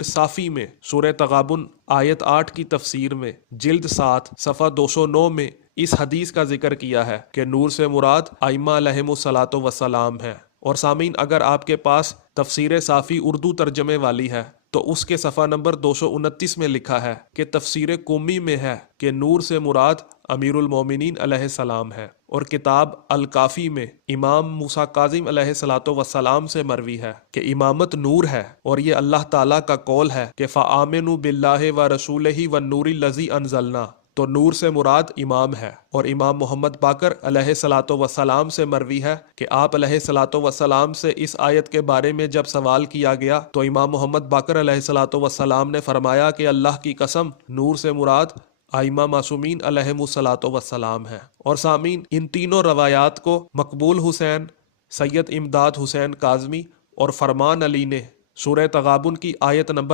صافی میں سورہ تغابن آیت 8 کی تفسیر میں جلد 7 صفحہ 209 میں اس حدیث کا ذکر کیا ہے کہ نور سے مراد ائمہ علیہم الصلاۃ وسلام ہے۔ اور سامعین، اگر آپ کے پاس تفسیر صافی اردو ترجمے والی ہے تو اس کے صفحہ نمبر 229 میں لکھا ہے کہ تفسیر قومی میں ہے کہ نور سے مراد امیر المومنین علیہ السلام ہے، اور کتاب الکافی میں امام موسیٰ کاظم علیہ الصلاۃ والسلام سے مروی ہے کہ امامت نور ہے، اور یہ اللہ تعالیٰ کا قول ہے کہ فآمنوا باللہ ورسولہ والنور الذی انزلنا، تو نور سے مراد امام ہے۔ اور امام محمد باقر علیہ الصلاۃ والسلام سے مروی ہے کہ آپ علیہ الصلاۃ والسلام سے اس آیت کے بارے میں جب سوال کیا گیا تو امام محمد باقر علیہ الصلاۃ والسلام نے فرمایا کہ اللہ کی قسم، نور سے مراد ائمہ معصومین علیہم الصلاۃ والسلام ہے۔ اور سامعین، ان تینوں روایات کو مقبول حسین، سید امداد حسین کاظمی اور فرمان علی نے سورہ تغابن کی آیت نمبر